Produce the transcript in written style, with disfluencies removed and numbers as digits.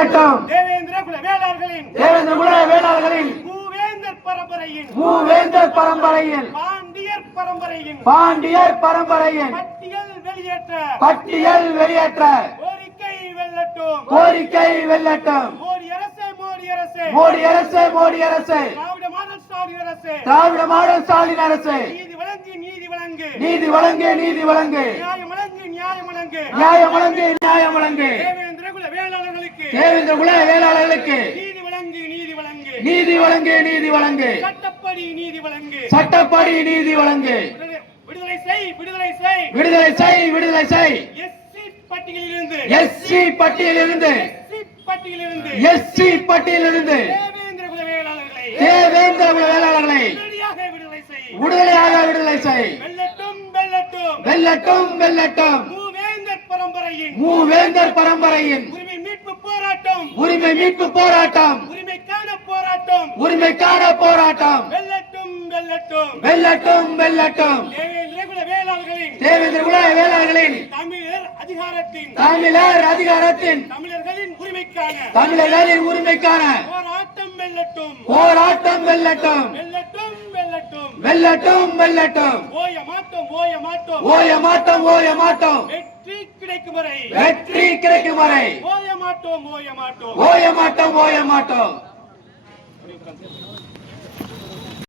வெல்லட்டும். தேவேந்திர குல வேளாளர்களின் மூவேந்தர் பரம்பரையில் பாண்டியர் பரம்பரையின் பட்டியல் வெளியேற்ற கோரிக்கை வெல்லட்டும். மோடி அரசு திராவிட மாடல் ஸ்டாலின் அரசு நீதி வழங்கு நியாயம் வழங்கு. தேவேந்திர குல வேளாளர்களுக்கு நீதி வழங்கு. சட்டப்படி நீதி வழங்கு. விடுதலை செய். எஸ்சி பட்டியலிருந்து தேவேந்திர குல வேளாளர்களை விடுதலையாக விடுதலை செய். வெல்லட்டும். மூவேந்தர் பரம்பரையின் உரிமை மீட்பு போராட்டம் உரிமைக்கான போராட்டம் வெல்லட்டும். தேவேந்திர குல வேளாளர்களின் தமிழர் அதிகாரத்தின் தமிழர்களின் உரிமைக்கான போராட்டம் வெல்லட்டும். ஓய மாட்டோம். வெற்றி கிடைக்கும் வரை ஓய மாட்டோம்.